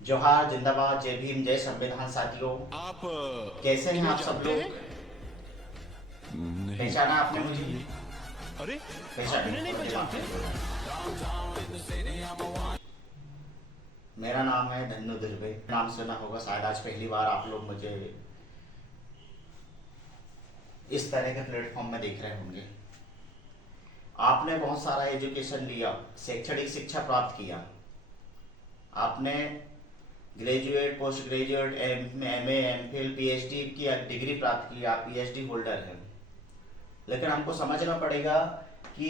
जोहार, जिंदाबाद, जय भीम, जय संविधान। साथियों, आप कैसे हैं इन्हें आप सब जानते लोग? हैं? नहीं। पहचाना आपने कौन मुझे? है ये? अरे, आप पहचाने इन्हें नहीं तो मुझे बात पहचानते? करिए। मेरा नाम है धन्नु दुर्वे। नाम सुना होगा शायद, आज पहली बार आप लोग मुझे इस तरह के प्लेटफॉर्म में देख रहे होंगे। आपने बहुत सारा एजुकेशन लिया, शैक्षणिक शिक्षा प्राप्त किया। आपने graduate, post graduate, M A, M Phil, PhD की डिग्री प्राप्त की। आप पीएचडी होल्डर हैं। लेकिन हमको समझना पड़ेगा कि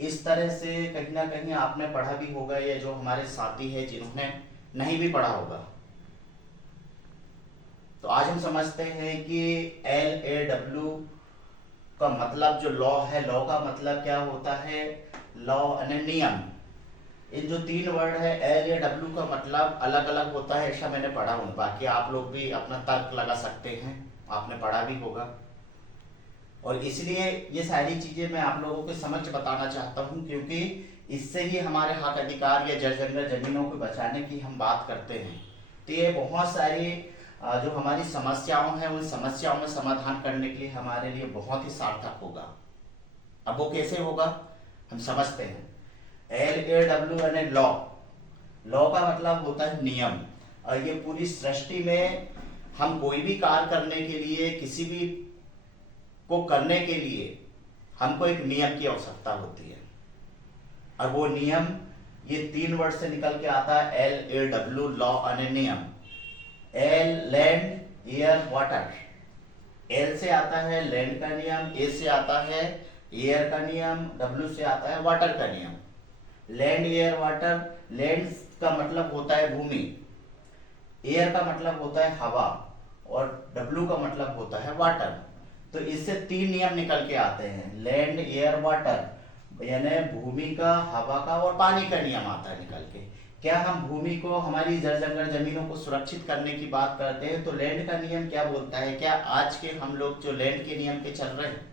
इस तरह से कहीं ना कहीं आपने पढ़ा भी होगा, या जो हमारे साथी हैं जिन्होंने नहीं भी पढ़ा होगा। तो आज हम समझते हैं कि LAW का मतलब जो लॉ है, लॉ का मतलब क्या होता है। लॉ यानी नियम। इन जो तीन वर्ड है LAW का मतलब अलग अलग होता है, ऐसा मैंने पढ़ा हूँ। बाकी आप लोग भी अपना तर्क लगा सकते हैं, आपने पढ़ा भी होगा। और इसलिए ये सारी चीजें मैं आप लोगों के समक्ष बताना चाहता हूँ, क्योंकि इससे ही हमारे हक अधिकार या जंगल जमीनों को बचाने की हम बात करते हैं। तो ये बहुत सारी जो हमारी समस्याओं हैं, उन समस्याओं में समाधान करने के लिए हमारे लिए बहुत ही सार्थक होगा। अब वो कैसे होगा हम समझते हैं। LAW यानी लॉ। लॉ का मतलब होता है नियम। और ये पूरी सृष्टि में हम कोई भी कार्य करने के लिए, किसी भी को करने के लिए हमको एक नियम की आवश्यकता होती है। और वो नियम ये तीन वर्ड से निकल के आता है, LAW, लॉ यानी नियम। L land, air, water. L से आता है लैंड का नियम, ए से आता है एयर का नियम, डब्ल्यू से आता है वाटर का नियम। Land, air, water. लैंड का मतलब होता है भूमि, एयर का मतलब होता है हवा, और डब्ल्यू का मतलब होता है वाटर। तो इससे तीन नियम निकल के आते हैं, लैंड, एयर, वाटर। यानी भूमि का, हवा का और पानी का नियम आता है निकल के। क्या हम भूमि को, हमारी जल जंगल जमीनों को सुरक्षित करने की बात करते हैं, तो लैंड का नियम क्या बोलता है? क्या आज के हम लोग जो लैंड के नियम पे चल रहे हैं,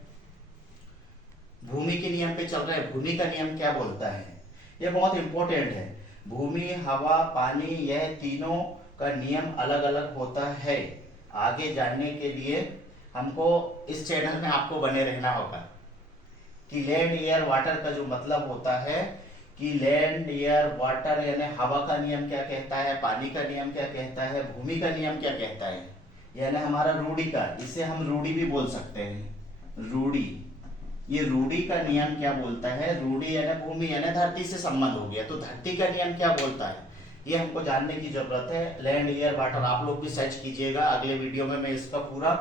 भूमि के नियम पे चल रहे हैं, भूमि का नियम क्या बोलता है? ये बहुत इंपॉर्टेंट है। भूमि, हवा, पानी, यह तीनों का नियम अलग अलग होता है। आगे जानने के लिए हमको इस चैनल में आपको बने रहना होगा कि लैंड, एयर, वाटर का जो मतलब होता है कि लैंड, एयर, वाटर यानी हवा का नियम क्या कहता है, पानी का नियम क्या कहता है, भूमि का नियम क्या कहता है। यानी हमारा रूढ़ी का, इसे हम रूढ़ी भी बोल सकते हैं, रूढ़ी। ये रूढ़ी का नियम क्या बोलता है? रूढ़ी यानी भूमि यानी धरती से संबंध हो गया, तो धरती का नियम क्या बोलता है, ये हमको जानने की जरूरत है। लैंड, एयर, वाटर आप लोग भी सर्च कीजिएगा। अगले वीडियो में मैं इसका पूरा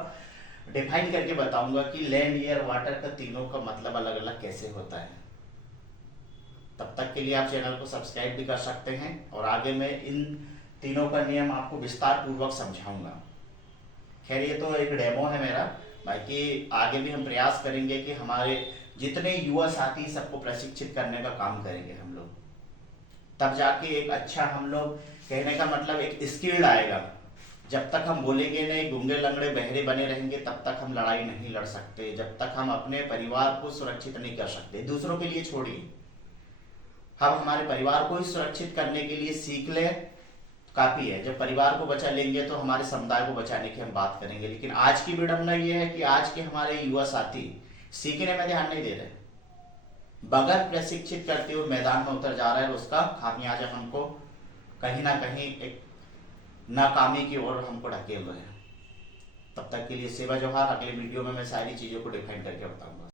डिफाइन करके बताऊंगा कि लैंड, एयर, वाटर का तीनों का मतलब अलग अलग कैसे होता है। तब तक के लिए आप चैनल को सब्सक्राइब भी कर सकते हैं, और आगे मैं इन तीनों का नियम आपको विस्तार पूर्वक समझाऊंगा। खैर, ये तो एक डेमो है मेरा। बाकी आगे भी हम प्रयास करेंगे कि हमारे जितने युवा साथी, सबको प्रशिक्षित करने का काम करेंगे हम लोग। तब जाके एक अच्छा, हम लोग कहने का मतलब एक स्किल्ड आएगा। जब तक हम बोलेंगे नहीं, गूंगे लंगड़े बहरे बने रहेंगे, तब तक हम लड़ाई नहीं लड़ सकते। जब तक हम अपने परिवार को सुरक्षित नहीं कर सकते, दूसरों के लिए छोड़िए, हम हमारे परिवार को ही सुरक्षित करने के लिए सीख लें, काफी है। जब परिवार को बचा लेंगे तो हमारे समुदाय को बचाने की हम बात करेंगे। लेकिन आज की विडंबना यह है कि आज के हमारे युवा साथी सीखने में ध्यान नहीं दे रहे, बगैर प्रशिक्षित करते हुए मैदान में उतर जा रहा है। उसका खामियाजा हमको कहीं ना कहीं एक नाकामी की ओर हमको ढकेल रहे हैं। तब तक के लिए सेवा जोहार। अगले वीडियो में मैं सारी चीजों को डिफाइन करके बताऊंगा।